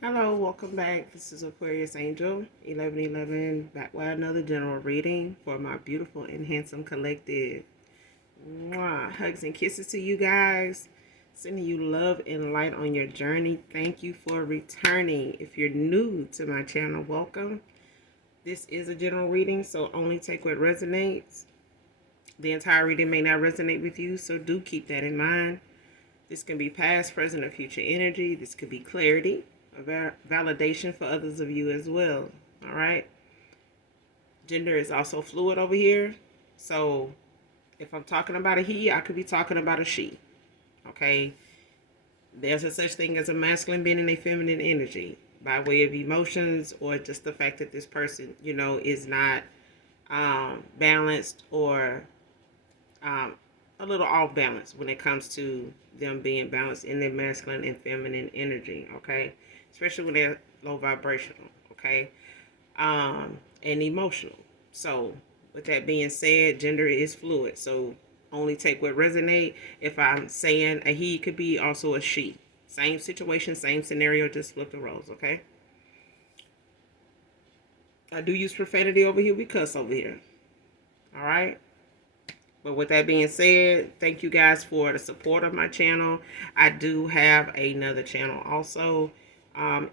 Hello, welcome back. This is Aquarius Angel 1111 back with another general reading for my beautiful and handsome collective. Mwah. Hugs and kisses to you guys. Sending you love and light on your journey. Thank you for returning. If you're new to my channel, welcome. This is a general reading, so only take what resonates. The entire reading may not resonate with you, so do keep that in mind. This can be past, present, or future energy. This could be clarity, a validation for others of you as well. All right. Gender is also fluid over here. So if I'm talking about a he, I could be talking about a she. Okay. There's a such thing as a masculine being and a feminine energy by way of emotions or just the fact that this person, is not balanced or um, a little off balance when it comes to them being balanced in their masculine and feminine energy, okay? Especially when they're low vibrational, okay? And emotional. So, with that being said, gender is fluid. So, only take what resonate. If I'm saying a he, could be also a she. Same situation, same scenario, just flip the roles, okay? I do use profanity over here. We cuss over here. All right? But with that being said, thank you guys for the support of my channel. I do have another channel also,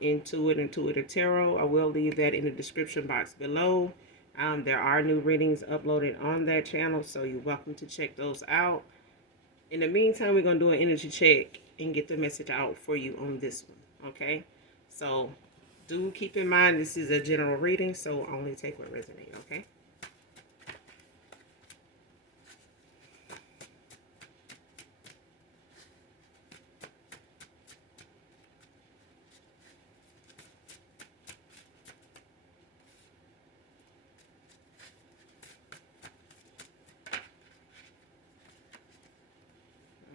Intuitive Tarot. I will leave that in the description box below. There are new readings uploaded on that channel, so you're welcome to check those out. In the meantime, we're going to do an energy check and get the message out for you on this one, okay? So do keep in mind this is a general reading, so only take what resonates, okay?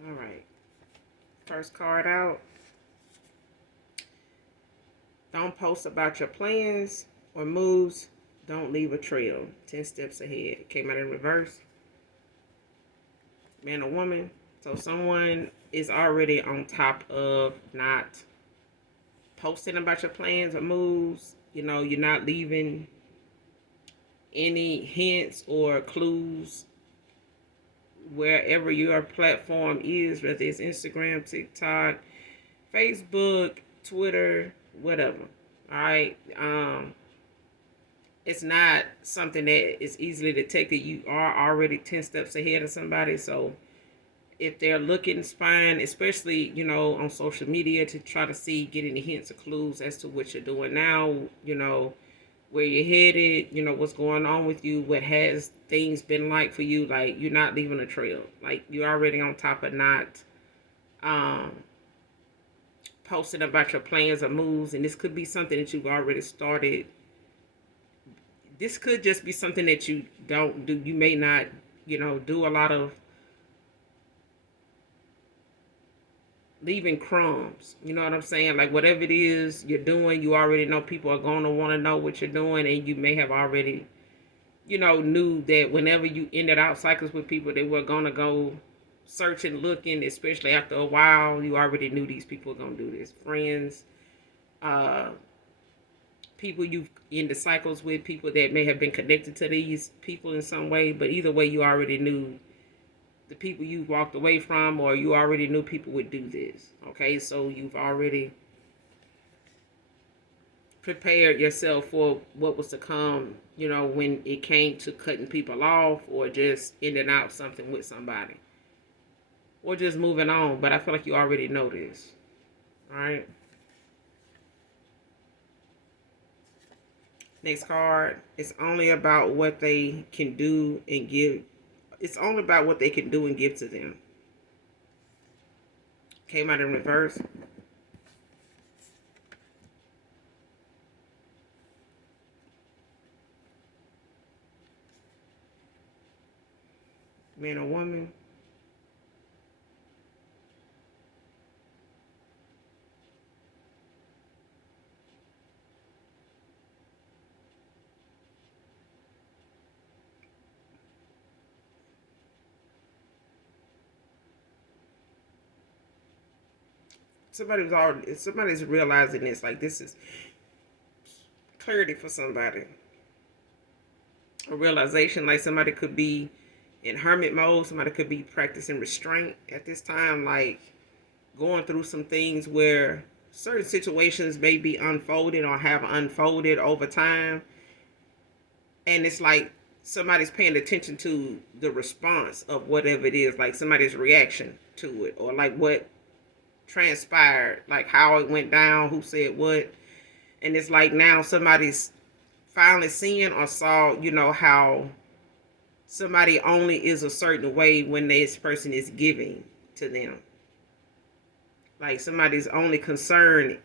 All right. First card out. Don't post about your plans or moves. Don't leave a trail. 10 steps ahead. Came out in reverse. Man or woman. So someone is already on top of not posting about your plans or moves. You're not leaving any hints or clues wherever your platform is, whether it's Instagram, TikTok, Facebook, Twitter, whatever. All right. It's not something that is easily detected. You are already 10 steps ahead of somebody. So if they're looking, spying, especially, on social media to try to see, get any hints or clues as to what you're doing now, where you're headed, what's going on with you, what has things been like for you, like you're not leaving a trail. Like you're already on top of not um, posting about your plans or moves. And this could be something that you've already started. This could just be something that you don't do. You may not, do a lot of leaving crumbs. You know what I'm saying? Like whatever it is you're doing, you already know people are going to want to know what you're doing. And you may have already, knew that whenever you ended out cycles with people, they were going to go searching, looking, especially after a while. You already knew these people were going to do this. Friends, uh, people you've in the cycles with, people that may have been connected to these people in some way, but either way you already knew the people you walked away from, or you already knew people would do this. Okay, so you've already prepared yourself for what was to come, when it came to cutting people off or just ending out something with somebody or just moving on. But I feel like you already know this. All right, next card. It's only about what they can do and give. It's only about what they can do and give to them. Came out in reverse. Man or woman. somebody's realizing this. Like, this is clarity for somebody. A realization, like somebody could be in hermit mode, somebody could be practicing restraint at this time, like going through some things where certain situations may be unfolded or have unfolded over time, and it's like somebody's paying attention to the response of whatever it is, like somebody's reaction to it, or like what transpired, like how it went down, who said what. And it's like now somebody's finally seeing or saw, how somebody only is a certain way when this person is giving to them. Like somebody's only concern,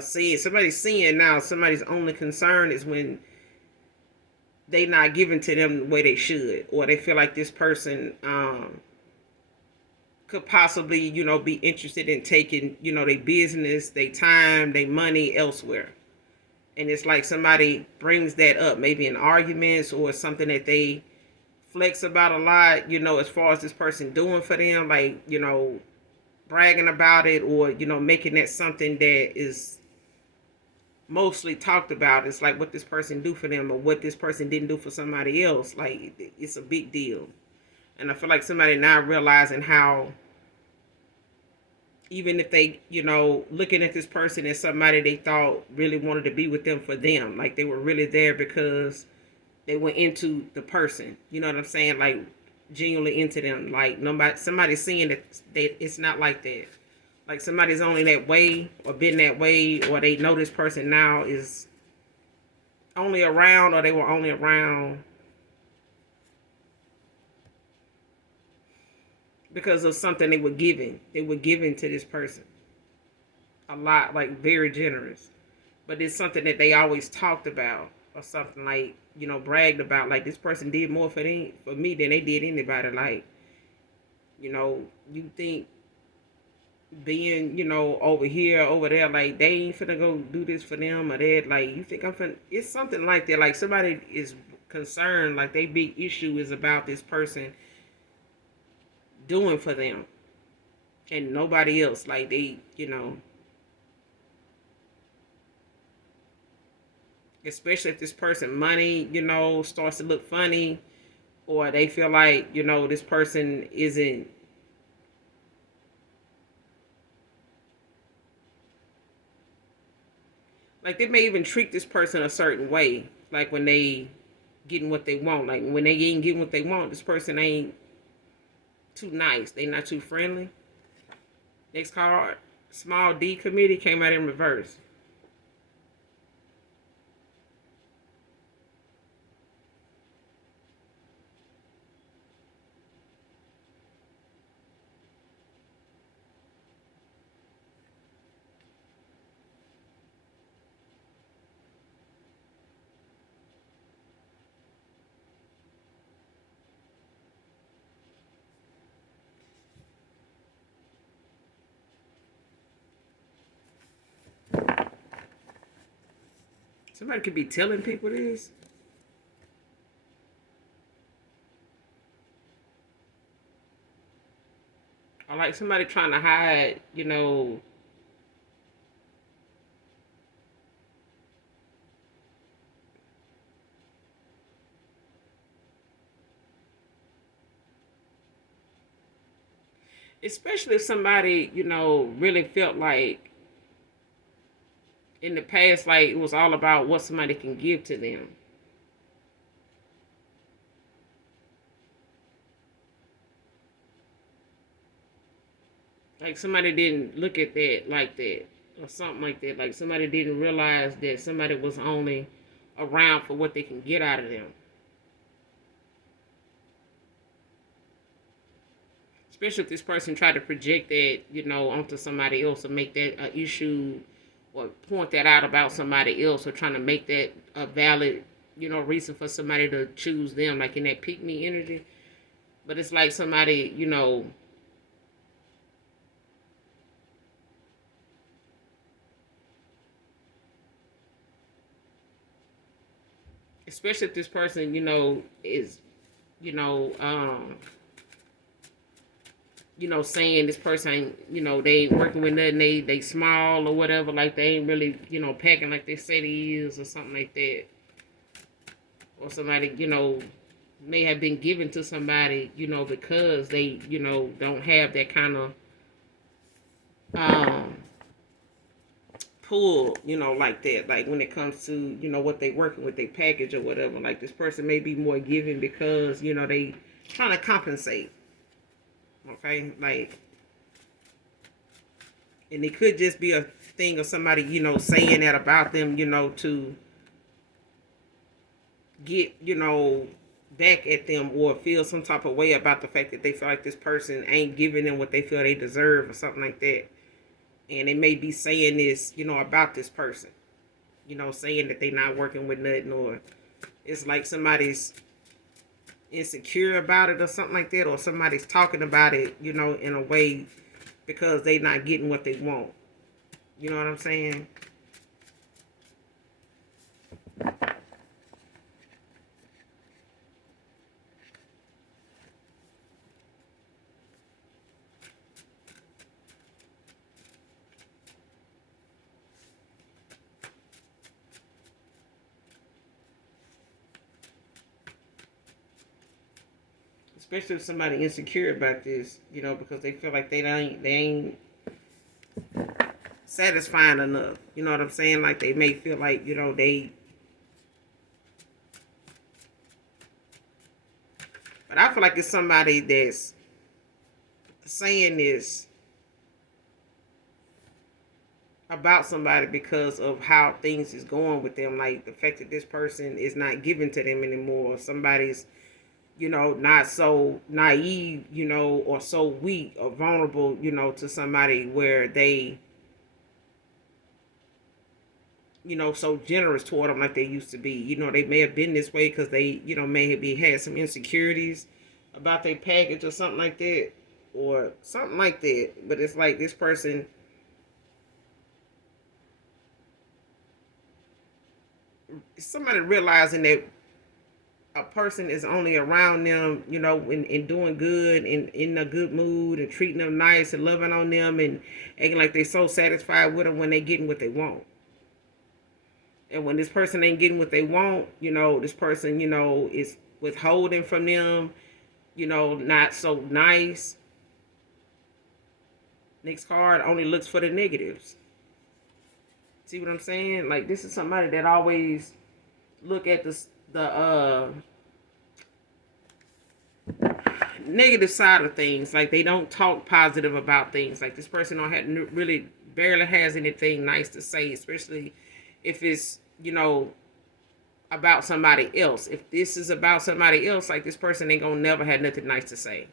somebody's seeing now, somebody's only concern is when they not giving to them the way they should, or they feel like this person could possibly, be interested in taking, their business, their time, their money elsewhere. And it's like somebody brings that up, maybe in arguments or something that they flex about a lot, as far as this person doing for them, like, bragging about it, or, making that something that is mostly talked about. It's like what this person do for them or what this person didn't do for somebody else. Like, it's a big deal. And I feel like somebody now realizing how, even if they, looking at this person as somebody they thought really wanted to be with them for them, like they were really there because they went into the person. You know what I'm saying? Like genuinely into them. Like somebody's seeing that it's not like that. Like somebody's only that way or been that way, or they know this person now is only around, or they were only around because of something they were giving. They were giving to this person a lot, like very generous. But it's something that they always talked about, or something like, bragged about. Like, this person did more for me than they did anybody. Like, you think being, over here, over there, like they ain't finna go do this for them or that. Like, you think I'm finna, it's something like that. Like somebody is concerned, like they big issue is about this person doing for them and nobody else. Like they, especially if this person money, starts to look funny, or they feel like, this person isn't, like they may even treat this person a certain way, like when they getting what they want. Like when they ain't getting what they want, this person ain't too nice, they not too friendly. Next card, small D committee came out in reverse. Somebody could be telling people this. Or like somebody trying to hide, especially if somebody, really felt like in the past, like it was all about what somebody can give to them. Like somebody didn't look at that like that, or something like that. Like somebody didn't realize that somebody was only around for what they can get out of them. Especially if this person tried to project that, onto somebody else, or make that an issue, or point that out about somebody else, or trying to make that a valid, reason for somebody to choose them, like in that pick me energy. But it's like somebody, especially if this person, is, you know, um, saying this person, they ain't working with nothing, they small or whatever, like they ain't really, packing like they said he is or something like that. Or somebody, may have been given to somebody, because they, don't have that kind of um pull, like that. Like when it comes to, what they working with, they package or whatever. Like this person may be more giving because, they trying to compensate. Okay, like, and it could just be a thing of somebody, saying that about them, to get, back at them or feel some type of way about the fact that they feel like this person ain't giving them what they feel they deserve or something like that. And they may be saying this, about this person, saying that they not working with nothing, or it's like somebody's insecure about it or something like that, or somebody's talking about it, in a way because they not getting what they want. You know what I'm saying? Especially if somebody insecure about this, because they feel like they ain't satisfying enough. You know what I'm saying? Like they may feel like, they. But I feel like it's somebody that's saying this about somebody because of how things is going with them. Like the fact that this person is not given to them anymore. Or somebody's, not so naive, or so weak or vulnerable, to somebody where they, so generous toward them like they used to be. They may have been this way because they, may have had some insecurities about their package or something like that, or something like that. But it's like this person, somebody realizing that a person is only around them, and doing good and in a good mood and treating them nice and loving on them and acting like they're so satisfied with them when they getting what they want. And when this person ain't getting what they want, this person, is withholding from them, not so nice. Next card only looks for the negatives. See what I'm saying? Like this is somebody that always look at the negative side of things. Like they don't talk positive about things. Like this person don't have really barely has anything nice to say, especially if it's about somebody else. If this is about somebody else, like this person ain't gonna never have nothing nice to say.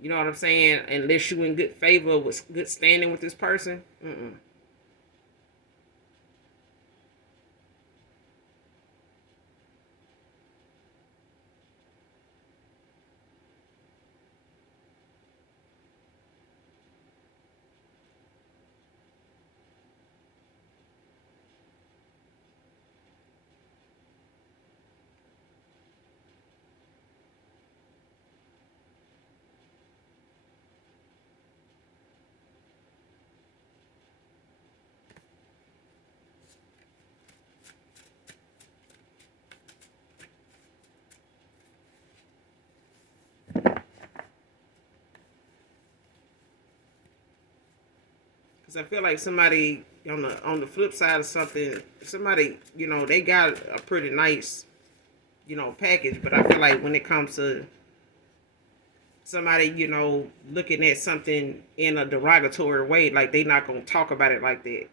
You know what I'm saying? Unless you in good favor with good standing with this person. Mm-mm. Because I feel like somebody on the flip side of something, somebody they got a pretty nice package, but I feel like when it comes to somebody looking at something in a derogatory way, like they not gonna talk about it like that.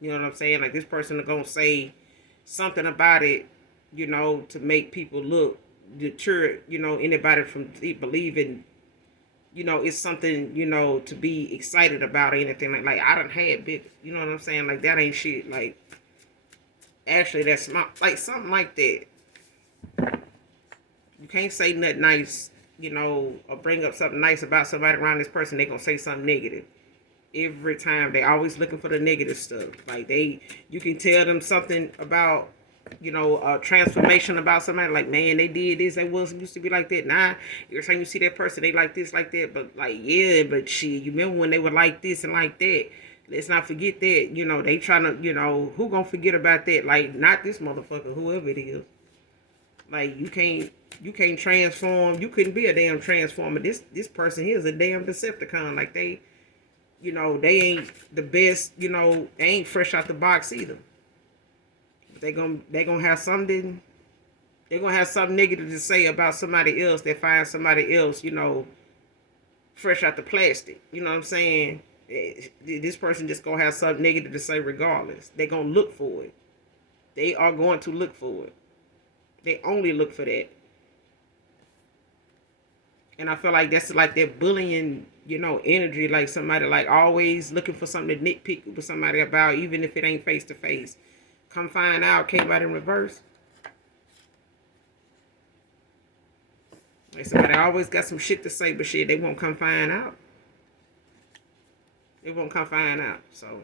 You know what I'm saying? Like this person is gonna say something about it, to make people look deter, anybody from believing it's something, to be excited about or anything like I done had big, you know what I'm saying? Like that ain't shit. Like actually that's my like something like that. You can't say nothing nice, or bring up something nice about somebody around this person, they gonna say something negative. Every time they always looking for the negative stuff. Like you can tell them something about transformation about somebody. Like, man, they did this. They wasn't used to be like that. Nah, every time you see that person, they like this, like that. But like, yeah, but shit, you remember when they were like this and like that? Let's not forget that. They trying to, who gonna forget about that? Like, not this motherfucker, whoever it is. Like, you can't transform. You couldn't be a damn transformer. This person here is a damn Decepticon. Like, they ain't the best. They ain't fresh out the box either. But they gonna have something. They're gonna have something negative to say about somebody else that finds somebody else, fresh out the plastic. You know what I'm saying? This person just gonna have something negative to say regardless. They're gonna look for it. They are going to look for it. They only look for that. And I feel like that's like that bullying, energy, like somebody like always looking for something to nitpick with somebody about, even if it ain't face to face. Come find out, came out in reverse. Like somebody always got some shit to say, but shit, they won't come find out. They won't come find out. So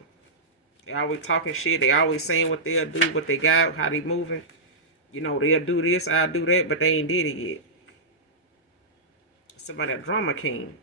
they always talking shit. They always saying what they'll do, what they got, how they moving. They'll do this, I'll do that, but they ain't did it yet. Somebody a drama king.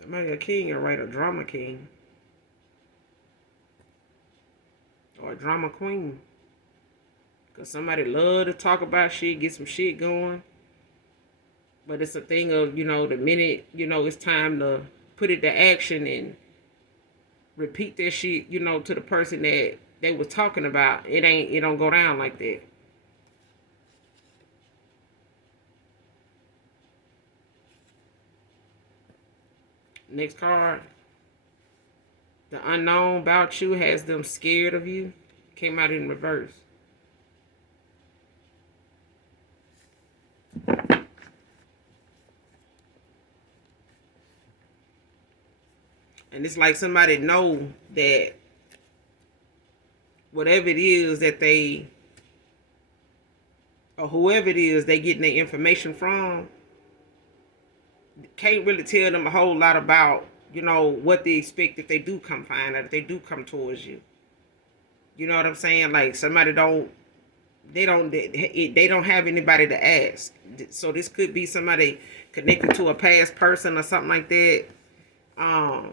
Somebody a king or right, a drama king. Or a drama queen. Because somebody love to talk about shit, get some shit going. But it's a thing of, the minute, it's time to put it to action and repeat that shit, to the person that they was talking about. It don't go down like that. Next card. The unknown about you has them scared of you. Came out in reverse. And it's like somebody know that whatever it is that they, or whoever it is they getting their information from, can't really tell them a whole lot about, what they expect if they do come find out, if they do come towards you. You know what I'm saying? Like somebody they don't have anybody to ask. So this could be somebody connected to a past person or something like that. I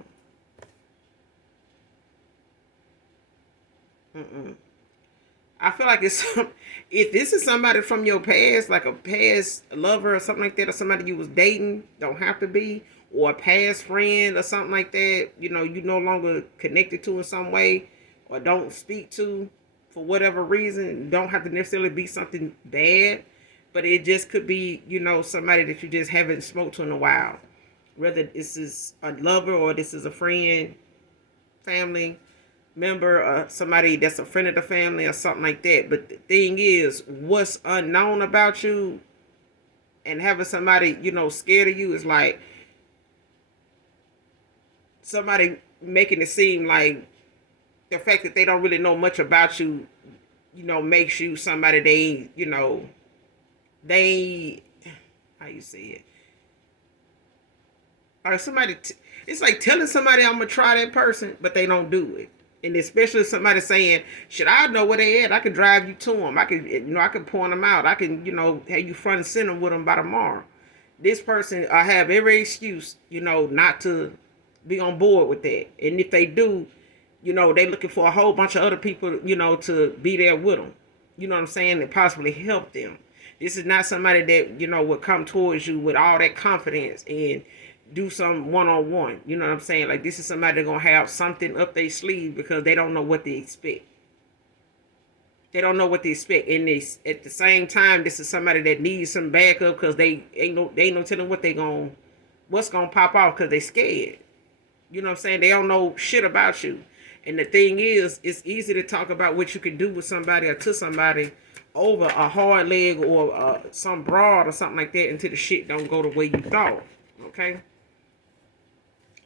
feel like if this is somebody from your past, like a past lover or something like that, or somebody you was dating, don't have to be, or a past friend or something like that, you no longer connected to in some way, or don't speak to for whatever reason, don't have to necessarily be something bad, but it just could be, somebody that you just haven't spoke to in a while. Whether this is a lover or this is a friend, family member, or somebody that's a friend of the family or something like that. But the thing is, what's unknown about you and having somebody, scared of you is like somebody making it seem like the fact that they don't really know much about you, makes you somebody they, how you say it? Or somebody, it's like telling somebody I'm gonna try that person, but they don't do it. And especially somebody saying, "Should I know where they at? I can drive you to them. I can, I can point them out. I can, have you front and center with them by tomorrow." This person, I have every excuse, not to be on board with that. And if they do, they looking for a whole bunch of other people, to be there with them. You know what I'm saying? And possibly help them. This is not somebody that, would come towards you with all that confidence and do some one-on-one. You know what I'm saying? Like, this is somebody that's going to have something up their sleeve because they don't know what they expect. They don't know what they expect. And at the same time, this is somebody that needs some backup because they ain't no telling what's going to pop off because they scared. You know what I'm saying? They don't know shit about you. And the thing is, it's easy to talk about what you can do with somebody or to somebody over a hard leg or some broad or something like that until the shit don't go the way you thought. Okay?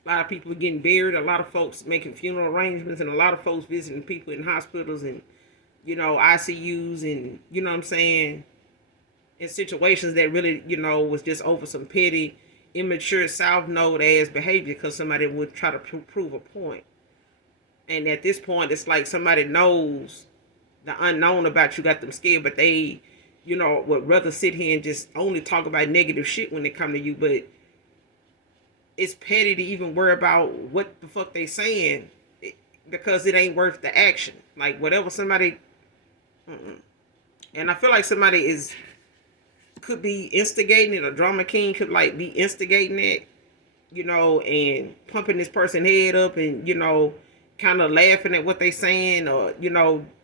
A lot of people are getting buried. A lot of folks making funeral arrangements, and a lot of folks visiting people in hospitals and ICUs, and what I'm saying, in situations that really was just over some petty, immature, south node ass behavior because somebody would try to prove a point. And at this point, it's like somebody knows the unknown about you, got them scared, but they, would rather sit here and just only talk about negative shit when they come to you. But it's petty to even worry about what the fuck they saying because it ain't worth the action. Like whatever somebody, and I feel like somebody could be instigating it. A drama king could like be instigating it, and pumping this person head up, and kind of laughing at what they saying, or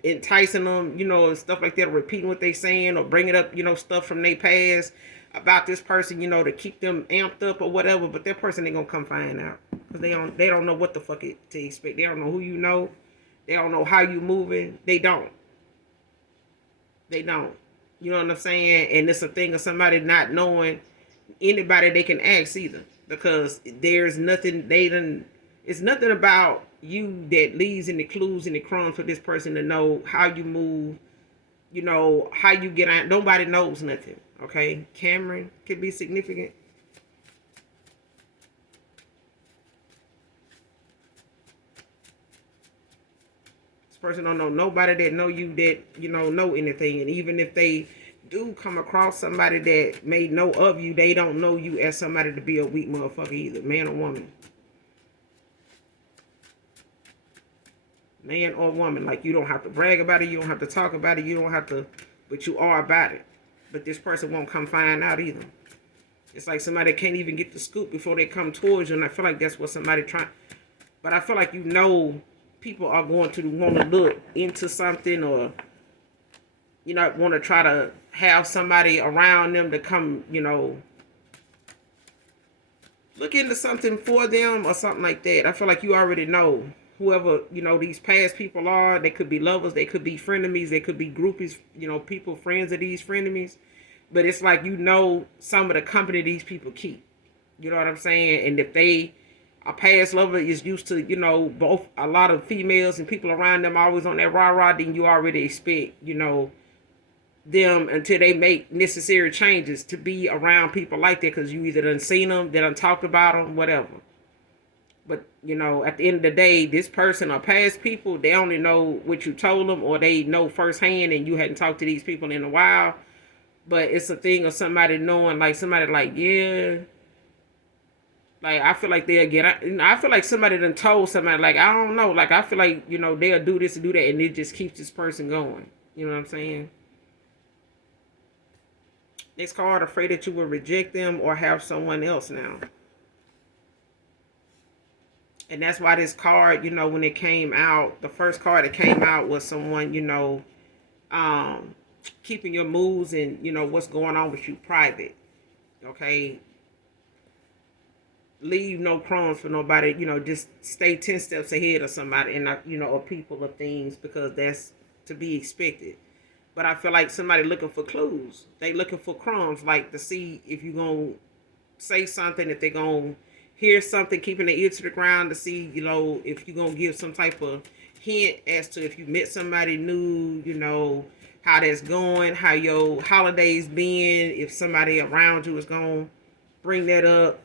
enticing them, stuff like that, or repeating what they saying, or bringing up stuff from their past about this person, to keep them amped up or whatever. But that person ain't gonna come find out because they don't know what the fuck to expect. They don't know who you know. They don't know how you moving. They don't. You know what I'm saying? And it's a thing of somebody not knowing anybody they can ask either, because there's nothing it's nothing about you that leaves any clues, any crumbs for this person to know how you move, how you get out. Nobody knows nothing. Okay, Cameron could be significant. This person don't know nobody that know you that know anything, and even if they do come across somebody that may know of you, they don't know you as somebody to be a weak motherfucker either, man or woman. Man or woman. Like, you don't have to brag about it, you don't have to talk about it, you don't have to, but you are about it. But this person won't come find out either. It's like somebody can't even get the scoop before they come towards you, and I feel like that's what somebody trying. But I feel like people are going to want to look into something, or want to try to have somebody around them to come, look into something for them or something like that. I feel like you already know whoever, these past people are. They could be lovers, they could be frenemies, they could be groupies, people, friends of these frenemies. But it's like, some of the company these people keep. You know what I'm saying? And if a past lover is used to, both a lot of females and people around them always on that rah-rah, then you already expect, them until they make necessary changes to be around people like that, because you either done seen them, they done talked about them, whatever. But at the end of the day, this person or past people, they only know what you told them, or they know firsthand, and you hadn't talked to these people in a while. But it's a thing of somebody knowing, like somebody like, yeah, like I feel like they'll get. I feel like somebody done told somebody, like, I don't know, like I feel like they'll do this and do that, and it just keeps this person going. You know what I'm saying? Next card, afraid that you will reject them or have someone else now. And that's why this card, when it came out, the first card that came out was someone, keeping your moves and, what's going on with you private. Okay? Leave no crumbs for nobody, just stay 10 steps ahead of somebody and, or people or things, because that's to be expected. But I feel like somebody looking for clues. They looking for crumbs, like to see if you're going to say something, if they're going to hear something, keeping their ear to the ground to see, if you're going to give some type of hint as to if you met somebody new, how that's going, how your holidays been, if somebody around you is going to bring that up.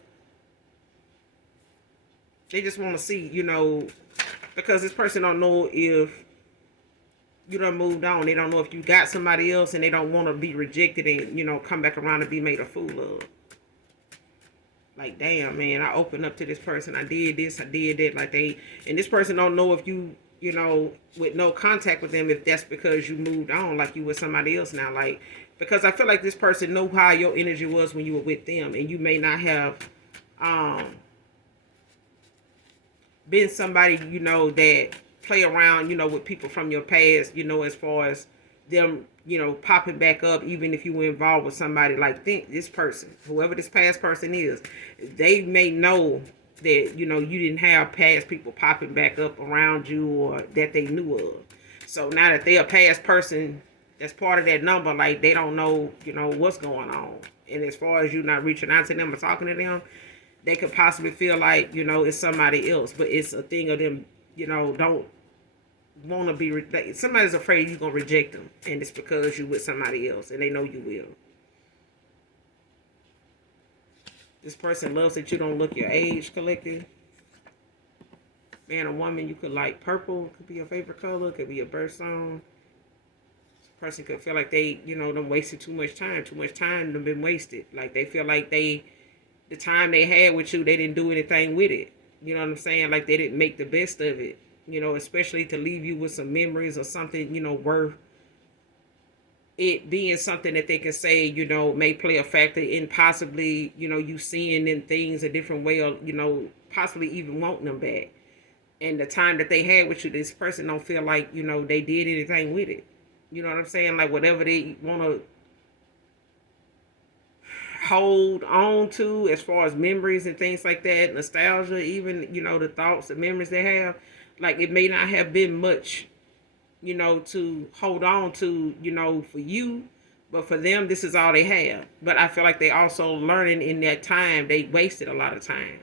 They just want to see, because this person don't know if you done moved on. They don't know if you got somebody else, and they don't want to be rejected and, come back around and be made a fool of. Like, damn, man, I opened up to this person. I did this, I did that. Like, and this person don't know if you, with no contact with them, if that's because you moved on, like you with somebody else now. Like, because I feel like this person know how your energy was when you were with them, and you may not have been somebody, that play around, with people from your past, as far as them, popping back up, even if you were involved with somebody. Like, think this person, whoever this past person is, they may know that, you didn't have past people popping back up around you, or that they knew of. So now that they're a past person that's part of that number, like, they don't know, what's going on. And as far as you not reaching out to them or talking to them, they could possibly feel like, it's somebody else, but it's a thing of them, don't want to be somebody's afraid you're gonna reject them, and it's because you with somebody else and they know you will. This person loves that you don't look your age, collective. Man or woman, you could like purple, could be your favorite color, could be your birthstone. This person could feel like they, them wasted too much time. Too much time them been wasted. Like they feel like the time they had with you, they didn't do anything with it. You know what I'm saying? Like they didn't make the best of it. Especially to leave you with some memories or something, worth it being something that they can say, may play a factor in possibly, you seeing in things a different way, or, possibly even wanting them back. And the time that they had with you, this person don't feel like, they did anything with it. You know what I'm saying? Like whatever they want to hold on to as far as memories and things like that, nostalgia, even, the thoughts and memories they have, like it may not have been much, to hold on to, for you, but for them, this is all they have. But I feel like they also learning in that time, they wasted a lot of time.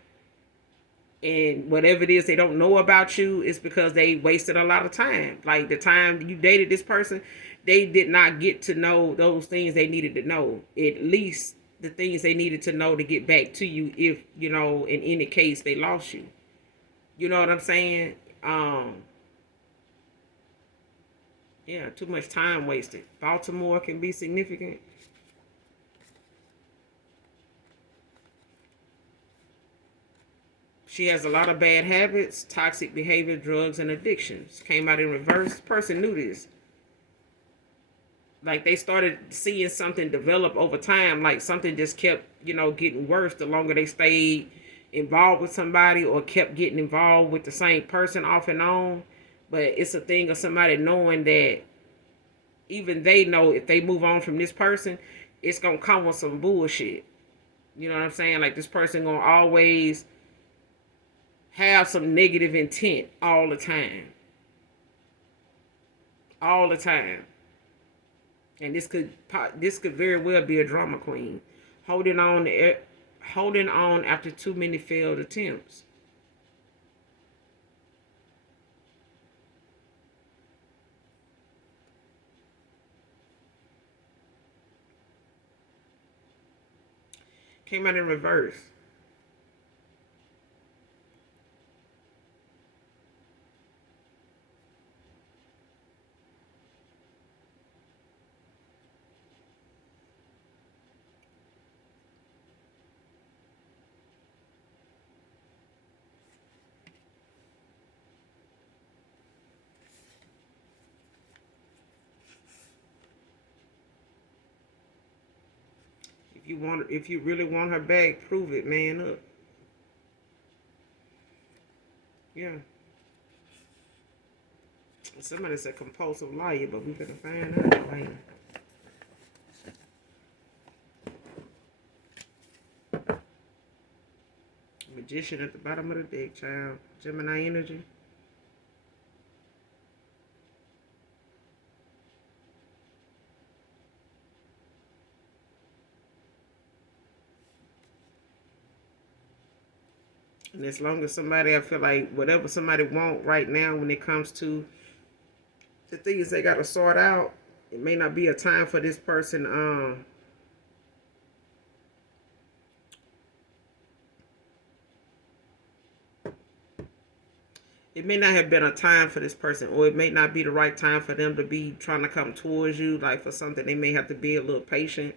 And whatever it is they don't know about you is because they wasted a lot of time. Like the time you dated this person, they did not get to know those things they needed to know. At least the things they needed to know to get back to you if, in any case they lost you. You know what I'm saying? Yeah, too much time wasted. Baltimore can be significant. She has a lot of bad habits, toxic behavior, drugs, and addictions. Came out in reverse. Person knew this. Like they started seeing something develop over time. Like something just kept, getting worse the longer they stayed involved with somebody or kept getting involved with the same person off and on. But it's a thing of somebody knowing that even they know if they move on from this person, it's gonna come with some bullshit. You know what I'm saying? Like this person gonna always have some negative intent all the time. All the time. And this could very well be a drama queen. Holding on holding on after too many failed attempts. Came out in reverse. If you really want her back, prove it, man up. Yeah. Somebody's a compulsive liar, but we're gonna find out later. Magician at the bottom of the deck, child. Gemini energy. And as long as somebody, I feel like whatever somebody want right now when it comes to the things they gotta sort out, it may not be a time for this person. It may not have been a time for this person, or it may not be the right time for them to be trying to come towards you. Like for something, they may have to be a little patient.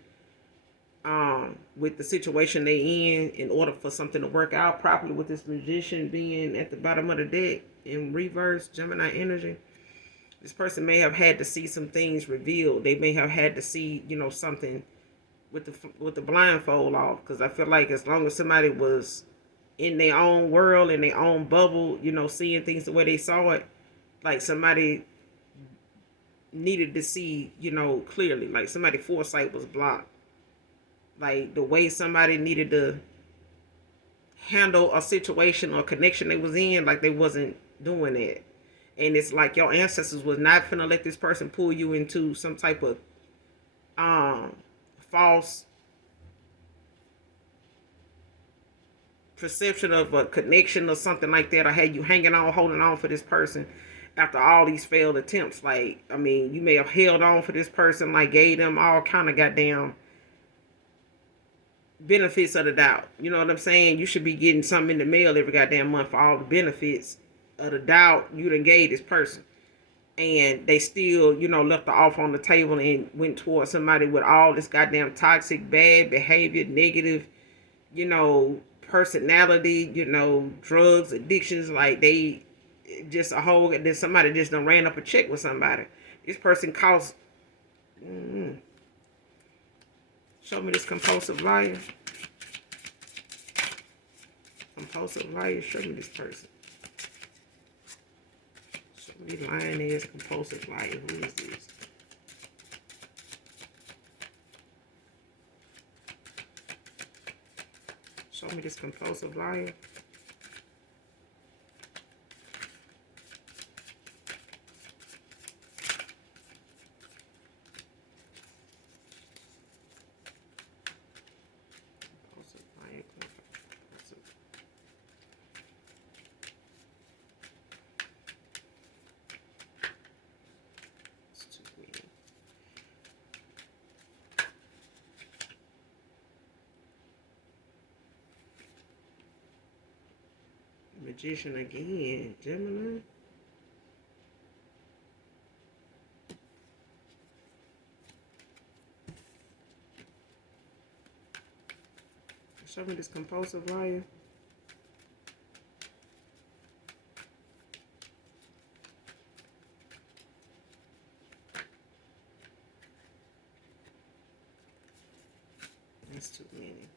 With the situation they in order for something to work out properly, with this magician being at the bottom of the deck in reverse, Gemini energy. This person may have had to see some things revealed. They may have had to see, something with the blindfold off. Because I feel like as long as somebody was in their own world, in their own bubble, seeing things the way they saw it, like somebody needed to see, clearly. Like somebody foresight was blocked. Like the way somebody needed to handle a situation or connection they was in, like they wasn't doing it. And it's like your ancestors was not finna let this person pull you into some type of false perception of a connection or something like that, or had you hanging on, holding on for this person after all these failed attempts. Like, I mean, you may have held on for this person, like gave them all kind of goddamn benefits of the doubt. You know what I'm saying? You should be getting something in the mail every goddamn month for all the benefits of the doubt you done gave this person. And they still, left the offer on the table and went towards somebody with all this goddamn toxic, bad behavior, negative, personality, drugs, addictions. Like, they just a whole, then somebody just done ran up a check with somebody. This person costs, show me this compulsive liar. Compulsive liar, show me this person. Show me lying ass compulsive liar. Who is this? Show me this compulsive liar. Compulsive liar. Compulsive. It's too weird. Magician again, Gemini. Show me this compulsive liar. That's too many.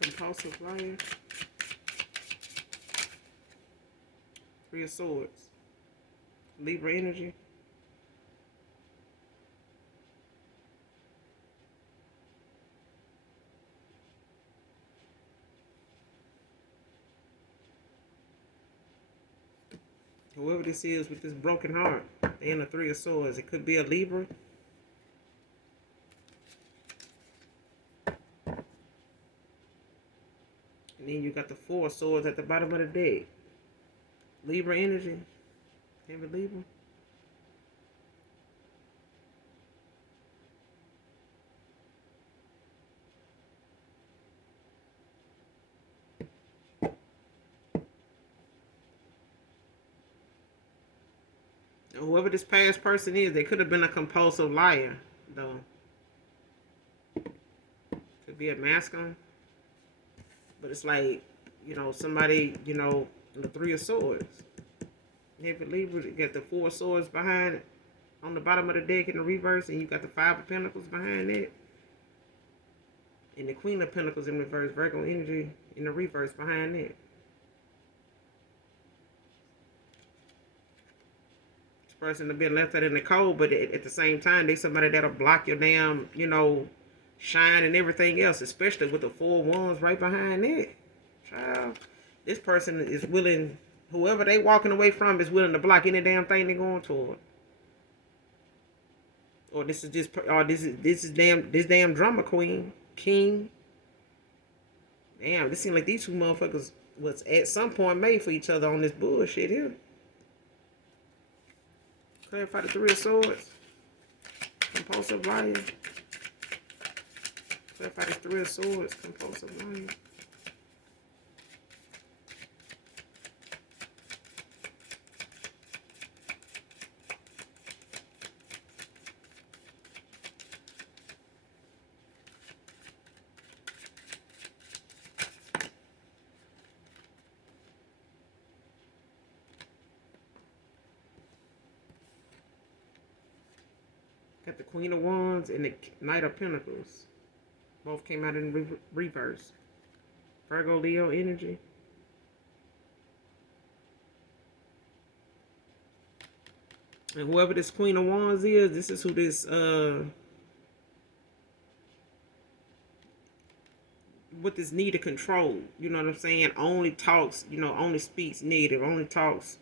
Compulsive liar. Three of Swords. Libra energy. Whoever this is with this broken heart, they in the Three of Swords. It could be a Libra. And then you got the Four of Swords at the bottom of the deck. Libra energy. Heavy Libra. And whoever this past person is, they could have been a compulsive liar, though. Could be a masculine. But it's like, somebody, the Three of Swords. Heavy Libra, you got the Four of Swords behind it on the bottom of the deck in the reverse, and you got the Five of Pentacles behind it. And the Queen of Pentacles in reverse, Virgo energy in the reverse behind it. This person have been left out in the cold, but at the same time, they somebody that'll block your damn, shine and everything else, especially with the Four of Wands right behind it. Child, this person is willing, whoever they walking away from is willing to block any damn thing they're going toward. Or this is damn drama queen, king. Damn, this seems like these two motherfuckers was at some point made for each other on this bullshit here. Clarify the Three of Swords. Compulsive liar. Clarify the Three of Swords. Compulsive liar. Got the Queen of Wands and the Knight of Pentacles. Both came out in reverse. Virgo Leo energy. And whoever this Queen of Wands is, this is who this with this need of control, you know what I'm saying? Only talks, only speaks negative, only talks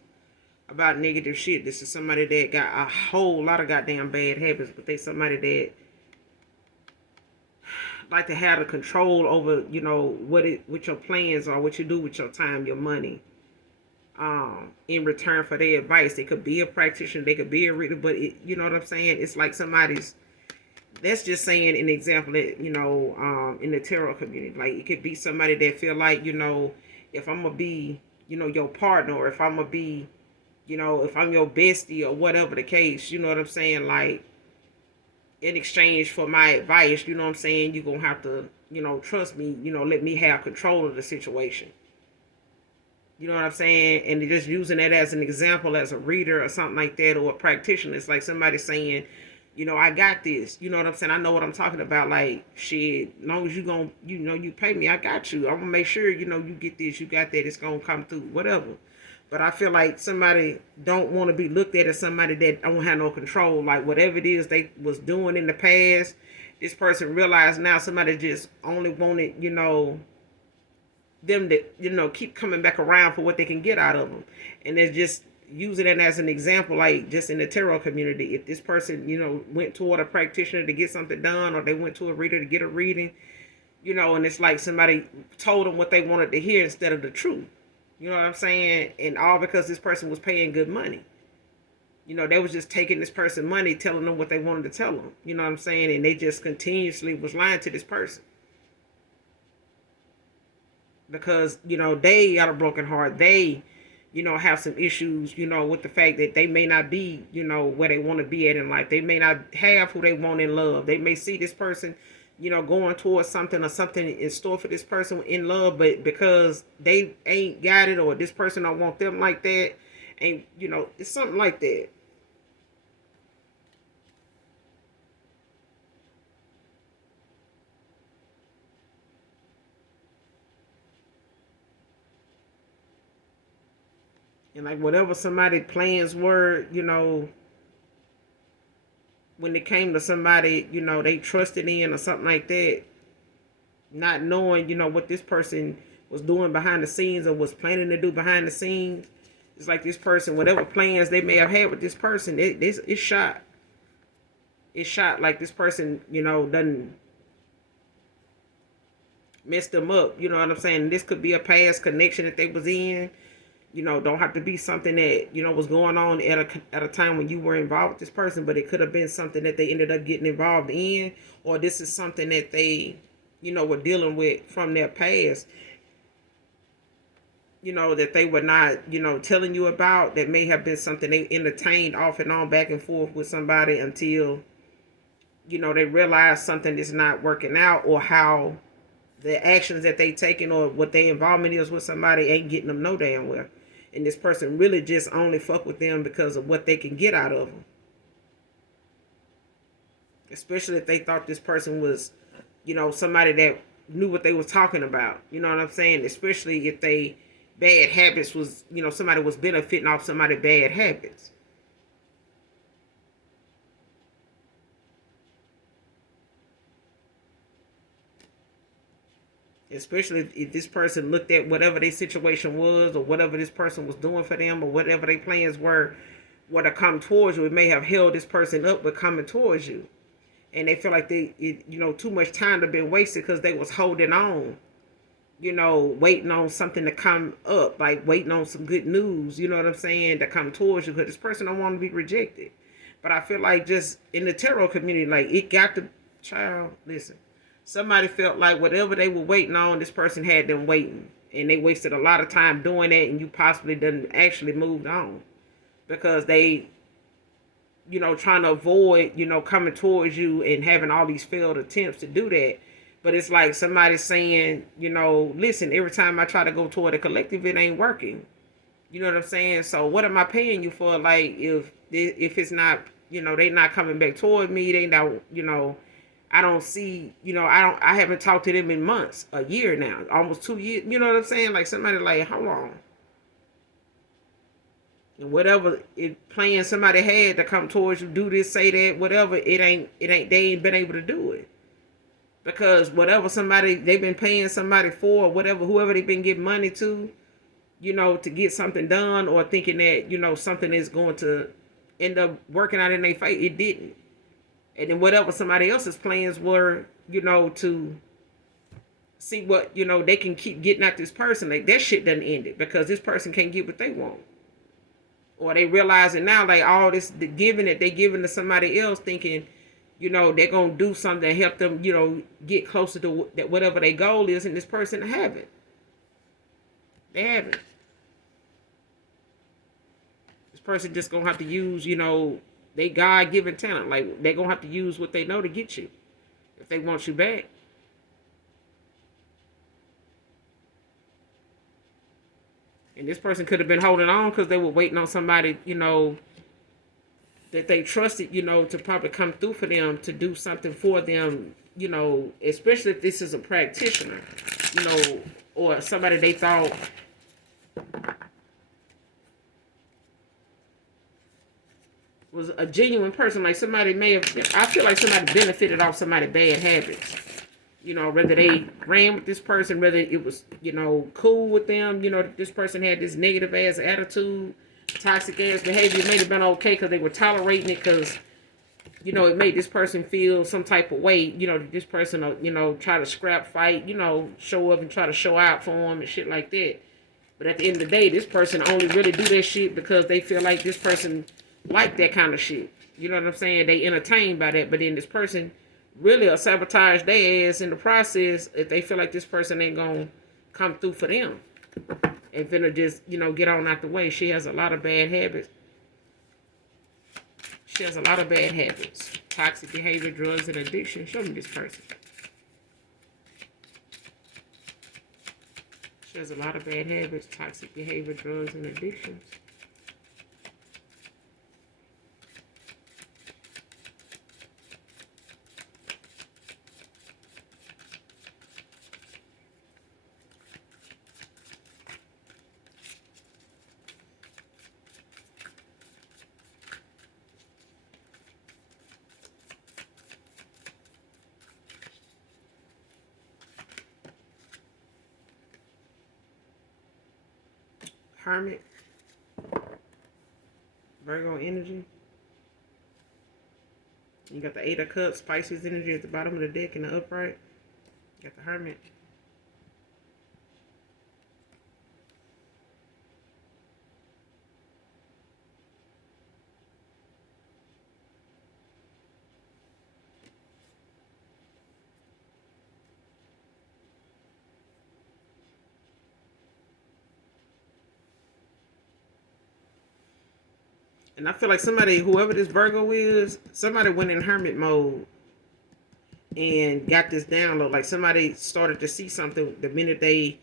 about negative shit. This is somebody that got a whole lot of goddamn bad habits, but they somebody that like to have the control over, what your plans are, what you do with your time, your money. In return for their advice. They could be a practitioner, they could be a reader, but you know what I'm saying? It's like somebody's that's just saying an example that, in the tarot community. Like it could be somebody that feel like, if I'm gonna be, your partner, or if I'm gonna be, if I'm your bestie or whatever the case, you know what I'm saying? Like in exchange for my advice, you know what I'm saying, you're gonna have to, trust me, let me have control of the situation. You know what I'm saying? And just using that as an example, as a reader or something like that, or a practitioner. It's like somebody saying, I got this. You know what I'm saying? I know what I'm talking about. Like, shit, as long as you gon' you pay me, I got you. I'm gonna make sure, you get this, you got that, it's gonna come through, whatever. But I feel like somebody don't want to be looked at as somebody that don't have no control. Like whatever it is they was doing in the past, this person realized now somebody just only wanted, them to, keep coming back around for what they can get out of them. And they're just using it as an example, like just in the tarot community. If this person, went toward a practitioner to get something done, or they went to a reader to get a reading, and it's like somebody told them what they wanted to hear instead of the truth. You know what I'm saying? And all because this person was paying good money. They was just taking this person money, telling them what they wanted to tell them. You know what I'm saying? And they just continuously was lying to this person. Because they got a broken heart. They have some issues with the fact that they may not be where they want to be at in life. They may not have who they want in love. They may see this person going towards something, or something in store for this person in love, but because they ain't got it, or this person don't want them like that, and it's something like that. And like whatever somebody plans were, when it came to somebody, they trusted in or something like that, not knowing, what this person was doing behind the scenes or was planning to do behind the scenes. It's like this person, whatever plans they may have had with this person, it's shot. It's shot. Like this person, done messed them up. You know what I'm saying? This could be a past connection that they was in. Don't have to be something that was going on at a time when you were involved with this person, but it could have been something that they ended up getting involved in, or this is something that they were dealing with from their past, that they were not telling you about, that may have been something they entertained off and on, back and forth with somebody, until they realize something is not working out, or how the actions that they taking, or what their involvement is with somebody, ain't getting them no damn well. And this person really just only fuck with them because of what they can get out of them. Especially if they thought this person was, somebody that knew what they was talking about. You know what I'm saying? Especially if they bad habits was, somebody was benefiting off somebody bad habits. Especially if this person looked at whatever their situation was, or whatever this person was doing for them, or whatever their plans were to come towards you. It may have held this person up with coming towards you. And they feel like too much time have been wasted because they was holding on, waiting on something to come up, like waiting on some good news, you know what I'm saying, to come towards you, because this person don't want to be rejected. But I feel like just in the tarot community, like it got to, child, listen, somebody felt like whatever they were waiting on, this person had them waiting. And they wasted a lot of time doing that, and you possibly didn't actually moved on. Because they, trying to avoid, coming towards you and having all these failed attempts to do that. But it's like somebody saying, listen, every time I try to go toward a collective, it ain't working. You know what I'm saying? So what am I paying you for? Like if it's not, they not coming back toward me, they not, I don't see, I haven't talked to them in months, a year now, almost 2 years. You know what I'm saying? Like somebody like, how long? And whatever plan somebody had to come towards you, do this, say that, whatever, they ain't been able to do it. Because whatever somebody they've been paying somebody for, whatever, whoever they've been giving money to, to get something done, or thinking that, something is going to end up working out in their favor, it didn't. And then whatever somebody else's plans were, to see what, they can keep getting at this person, like that shit doesn't end it because this person can't get what they want. Or they realizing now, like all this the giving that they giving to somebody else, thinking, they're gonna do something to help them, get closer to that whatever their goal is, and this person haven't. They haven't. This person just gonna have to use, they God given talent. Like they gonna have to use what they know to get you if they want you back. And this person could have been holding on because they were waiting on somebody, that they trusted, to probably come through for them, to do something for them, especially if this is a practitioner, or somebody they thought was a genuine person. Like somebody may have, I feel like somebody benefited off somebody's bad habits. Whether they ran with this person, whether it was, cool with them, this person had this negative ass attitude, toxic ass behavior. It may have been okay because they were tolerating it because, it made this person feel some type of way, this person, try to scrap fight, show up and try to show out for them and shit like that. But at the end of the day, this person only really do that shit because they feel like this person like that kind of shit. You know what I'm saying? They entertained by that, but then this person really will sabotage their ass in the process if they feel like this person ain't gonna come through for them and finna just, get on out the way. She has a lot of bad habits. She has a lot of bad habits. Toxic behavior, drugs, and addiction. Show me this person. She has a lot of bad habits, toxic behavior, drugs, and addictions. Hermit, Virgo energy. You got the Eight of Cups, Pisces energy at the bottom of the deck in the upright. You got the Hermit. And I feel like somebody, whoever this Virgo is, somebody went in hermit mode and got this download. Like somebody started to see something the minute they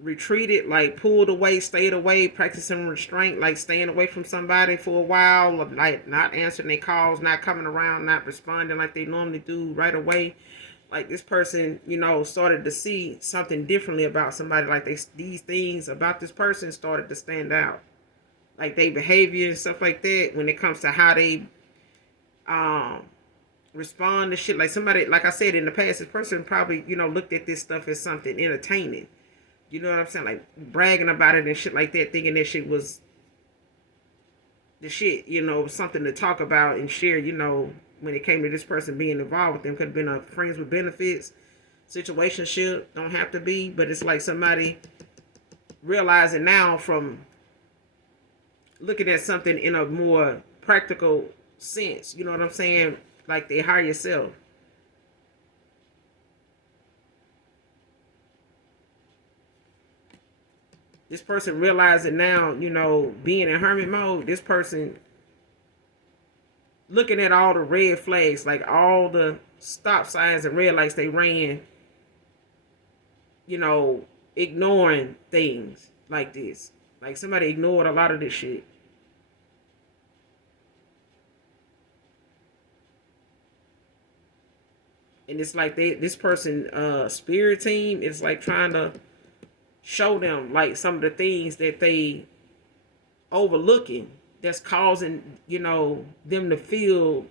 retreated, like pulled away, stayed away, practicing restraint, like staying away from somebody for a while, like not answering their calls, not coming around, not responding like they normally do right away. Like this person, started to see something differently about somebody. Like these things about this person started to stand out. Like their behavior and stuff like that when it comes to how they um respond to shit. Like somebody, like I said in the past, this person probably, looked at this stuff as something entertaining. You know what I'm saying? Like bragging about it and shit like that, thinking that shit was the shit, something to talk about and share, when it came to this person being involved with them. Could have been a friends with benefits situationship, don't have to be, but it's like somebody realizing now from looking at something in a more practical sense, you know what I'm saying? Like their higher self. This person realizing now, being in hermit mode, this person looking at all the red flags, like all the stop signs and red lights they ran, you know, ignoring things like this. Like somebody ignored a lot of this shit. And it's like this person spirit team is like trying to show them like some of the things that they overlooking that's causing, them to feel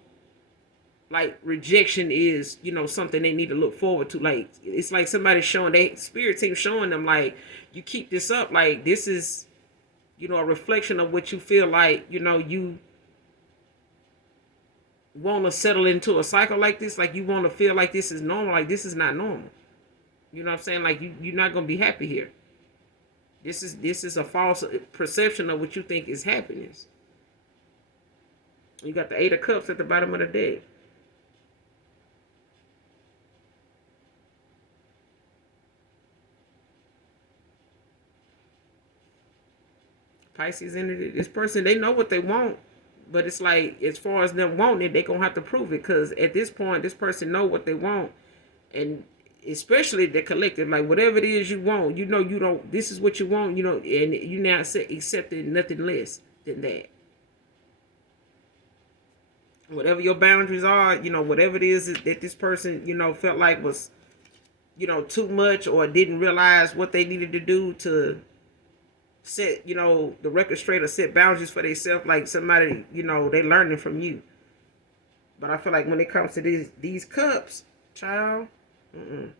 like rejection is, something they need to look forward to. Like it's like somebody showing, they spirit team showing them like, you keep this up, like this is, a reflection of what you feel like, you want to settle into a cycle like this, like you want to feel like this is normal, like this is not normal. You know what I'm saying? Like you're not gonna be happy here. This is a false perception of what you think is happiness. You got the Eight of Cups at the bottom of the deck. Pisces energy. This person, they know what they want, but it's like as far as them wanting it, they gonna have to prove it. Cause at this point, this person know what they want, and especially the collective, like whatever it is you want, you don't. This is what you want, and you now accepting nothing less than that. Whatever your boundaries are, whatever it is that this person, felt like was, too much or didn't realize what they needed to do to set, the record straight or set boundaries for themselves. Like somebody, they learning from you. But I feel like when it comes to these cups, child, mm-mm.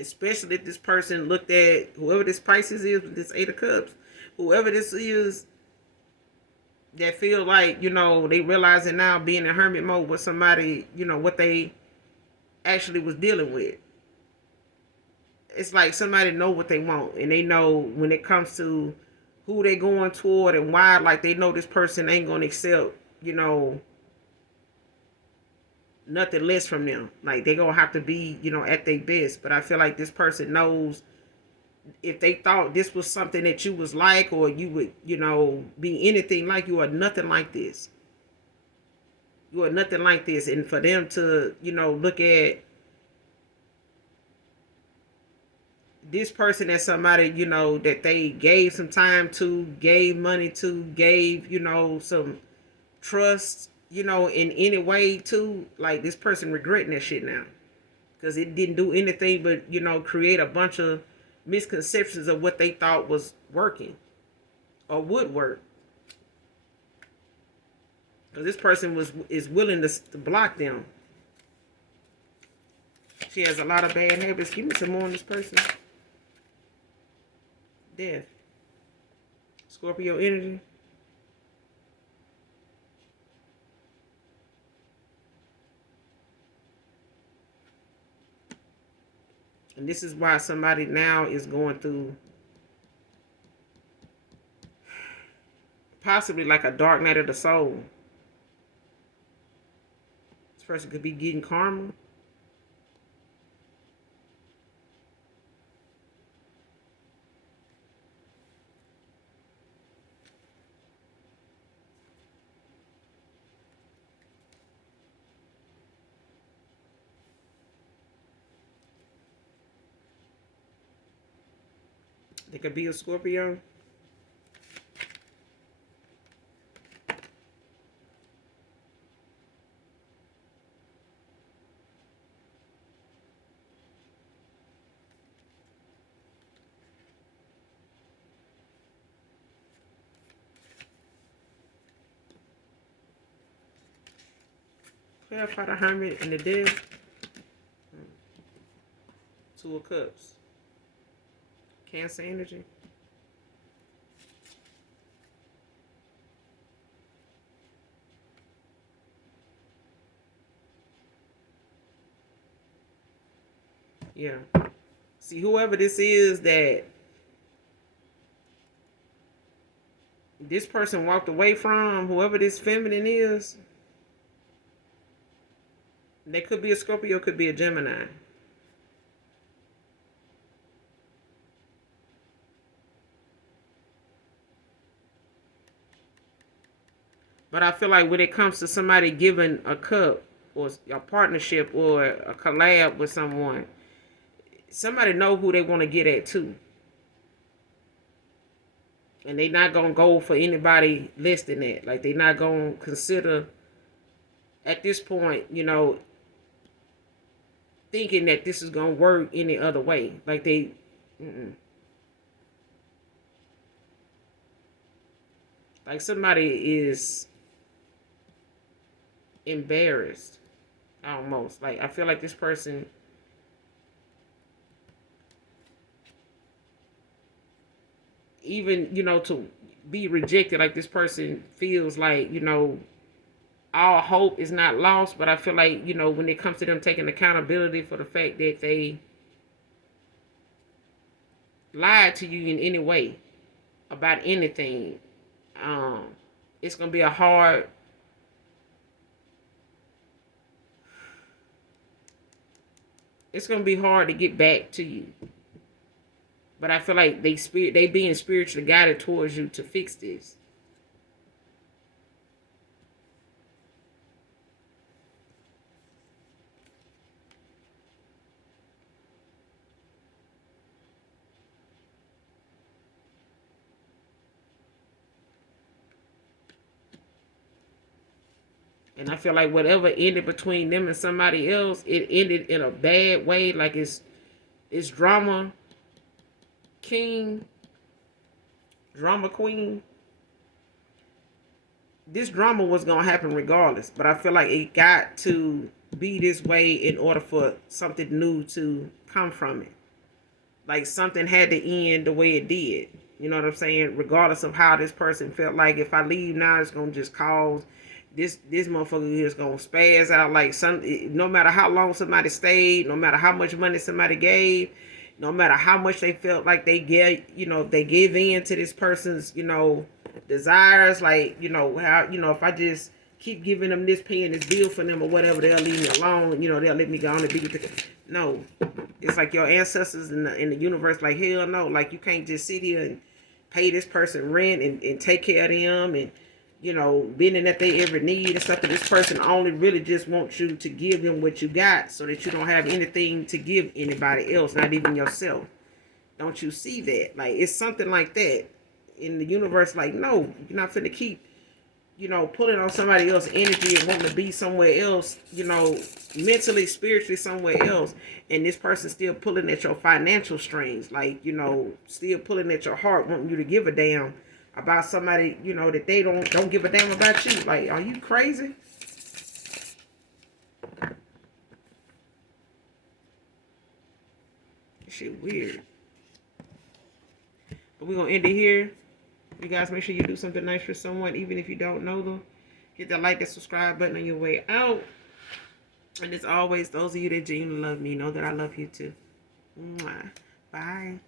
Especially if this person looked at whoever this Pisces is with this Eight of Cups, whoever this is that feel like, they realizing now being in hermit mode with somebody, what they actually was dealing with. It's like somebody know what they want, and they know when it comes to who they going toward and why, like they know this person ain't gonna accept, nothing less from them. Like they gonna have to be, at their best. But I feel like this person knows if they thought this was something that you was like, or you would, be anything like, you are nothing like this. You are nothing like this. And for them to, look at this person as somebody, that they gave some time to, gave money to, gave, some trust, in any way to, like this person regretting that shit now. Because it didn't do anything but, create a bunch of misconceptions of what they thought was working or would work. Because this person is willing to block them. She has a lot of bad habits. Give me some more on this person. Death. Scorpio energy. And this is why somebody now is going through possibly like a dark night of the soul. This person could be getting karma. They could be a Scorpio. Clarify the Hermit and the Death. Two of Cups. Cancer energy. Yeah. See, whoever this is that this person walked away from, whoever this feminine is, they could be a Scorpio, could be a Gemini. But I feel like when it comes to somebody giving a cup or a partnership or a collab with someone, somebody know who they want to get at too. And they not going to go for anybody less than that. Like, they not going to consider, at this point, thinking that this is going to work any other way. Like, they... Mm-mm. Like, somebody is embarrassed, almost. Like, I feel like this person... even, to be rejected, like, this person feels like, all hope is not lost. But I feel like, when it comes to them taking accountability for the fact that they lied to you in any way about anything, it's gonna be a hard... it's gonna be hard to get back to you. But I feel like they being spiritually guided towards you to fix this. And I feel like whatever ended between them and somebody else, it ended in a bad way. Like, it's drama king, drama queen. This drama was gonna happen regardless, but I feel like it got to be this way in order for something new to come from it. Like, something had to end the way it did. You know what I'm saying? Regardless of how this person felt, like, if I leave now, it's gonna just cause this motherfucker is gonna spaz out. Like, no matter how long somebody stayed, no matter how much money somebody gave, no matter how much they felt like they get, they give in to this person's, desires. Like, how, if I just keep giving them this, paying this bill for them or whatever, they'll leave me alone. They'll let me go on and be with the... No, it's like your ancestors in the universe. Like, hell no. Like, you can't just sit here and pay this person rent and take care of them and bending at their every need and stuff. And this person only really just wants you to give them what you got, so that you don't have anything to give anybody else, not even yourself. Don't you see that? Like, it's something like that in the universe. Like, no, you're not finna keep pulling on somebody else's energy and wanting to be somewhere else, mentally, spiritually somewhere else. And this person still pulling at your financial strings, like, still pulling at your heart, wanting you to give a damn about somebody, that they don't give a damn about you. Like, are you crazy? Shit weird. But we're gonna end it here. You guys, make sure you do something nice for someone, even if you don't know them. Hit that like and subscribe button on your way out. And as always, those of you that genuinely love me, know that I love you too. Mwah. Bye.